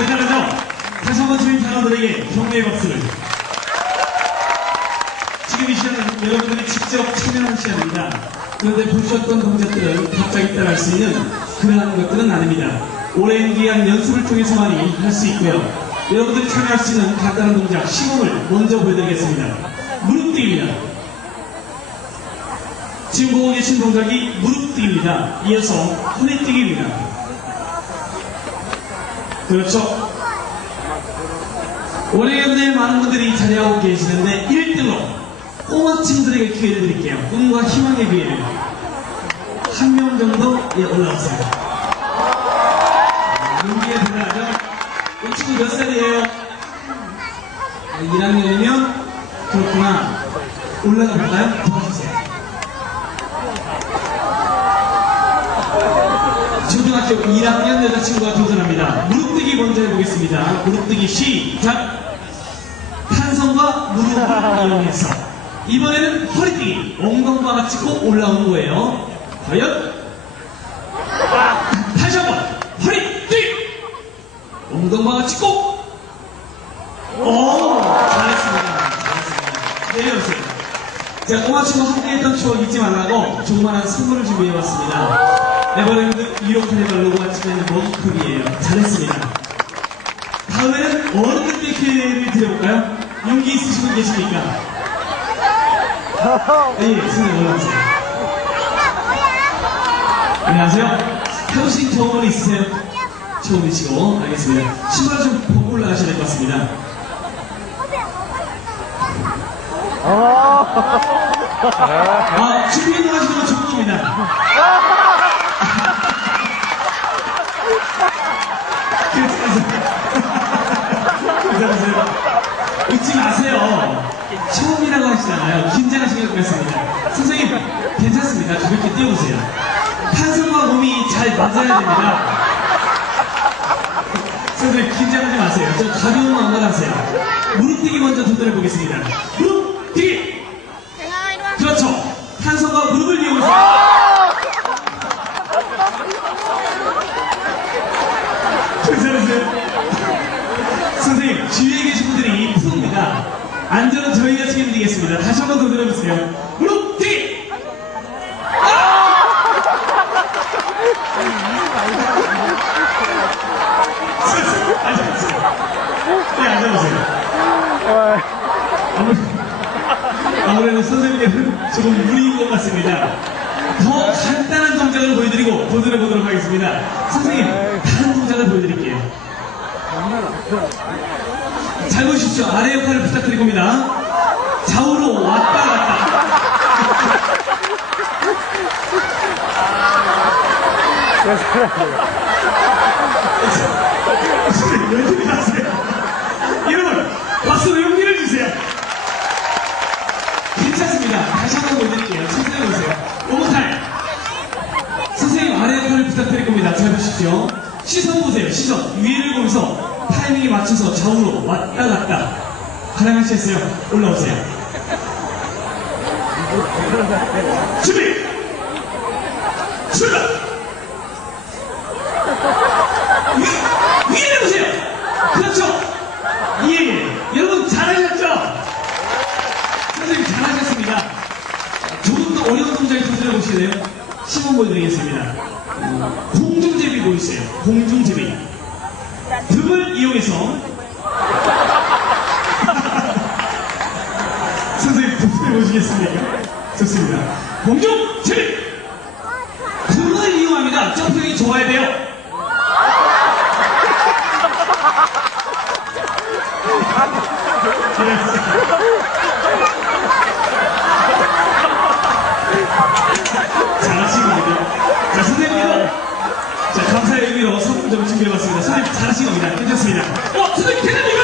대단하죠? 다시 한번 주인 단원들에게 경례의 박수를. 지금 이 시간은 여러분들이 직접 참여하는 시간입니다. 그런데 보셨던 동작들은 갑자기 따라할 수 있는 그러한 것들은 아닙니다. 오랜 기간 연습을 통해서만이 할 수 있고요. 여러분들이 참여할 수 있는 간단한 동작, 시범을 먼저 보여드리겠습니다. 무릎 뛰기입니다. 지금 보고 계신 동작이 무릎 뛰기입니다. 이어서 허리 뛰기입니다. 그렇죠. 올해연대 많은 분들이 자리하고 계시는데 1등으로 꼬마 친구들에게 기회를 드릴게요. 꿈과 희망의 기회를. 한 명 정도 예, 올라왔어요. 용기가 대단하죠? 이 친구 몇 살이에요? 1학년이면 그렇구나. 올라가 볼까요? 도와주세요. 초등학교 1학년 여자친구가 도전합니다. 무릎뜨기 먼저 해보겠습니다. 무릎뜨기 시작! 탄성과 무릎을 이용해서 이번에는 허리뜨기 엉덩방아 찍고 올라오는 거예요. 과연? 다시 한번 허리뜨기 엉덩방아 찍고 오 잘했습니다. 잘했습니다. 내려오세요. 제가 꼬마 친구 함께 했던 추억 잊지 말라고 조그만한 선물을 준비해봤습니다. 에버랜드 1호 카니발 로고가 찍혀있는 머그컵이에요. 잘했습니다. 다음에는 어른들께 기회를 드려볼까요? 용기 있으신 분 계십니까? 예, 선생님 올라오세요. 안녕하세요. 해보신 경험은 있으세요? 처음이시고, 알겠습니다. 신발 좀 벗고 올라가셔야 될 것 같습니다. 아, 준비 운동하시는 건 좋은 겁니다. 괜찮으세요? 웃지 마세요. 처음이라고 하시잖아요. 긴장하시는 것 같습니다. 선생님, 괜찮습니다. 가볍게 뛰어보세요. 탄성과 몸이 됩니다. 선생님, 긴장하지 마세요. 저 가벼운 마음으로 하세요. 무릎뛰기 먼저 도전해 보겠습니다. 무릎뛰기! 그렇죠. 탄성과 무릎을 이용해서. 선생님, 주위에 계신 분들이 푸입니다. 안전은 저희가 책임지겠습니다. 다시 한번 도전해보세요. 무릎 뛰기! 앉아보세요. 네, 앉아보세요. 아무, 아무래도 선생님께는 조금 무리인 것 같습니다. 더 간단한 동작을 보여드리고 도전해 보도록 하겠습니다. 선생님, 다른 동작을 보여드릴게요. 잘 보십시오. 아래 역할을 부탁드릴 겁니다. 좌우로 왔다 갔다. 열심히 하세요. 여러분, 박수로 용기를 주세요. 괜찮습니다. 다시 한번 보여드릴게요. 천천히 보세요. 오타임. 선생님 아래 역할을 부탁드릴 겁니다. 잘 보십시오. 시선 보세요. 시선. 위를 보면서 타이밍에 맞춰서 좌우로 왔다 갔다. 가능하시겠어요? 올라오세요. 준비! 출발! 여러분 굉장히 부드러 보시네요. 시범 보여드리겠습니다. 공중제비 뭐 보이세요? 공중제비. 등을 이용해서 선생님 부드러 보시겠습니까? 좋습니다. 공중제비! 등을 이용합니다. 점프력이 좋아야 돼요. 사람이 잘하신 겁니 다. 괜찮습니 다. 어, 선생님 대답이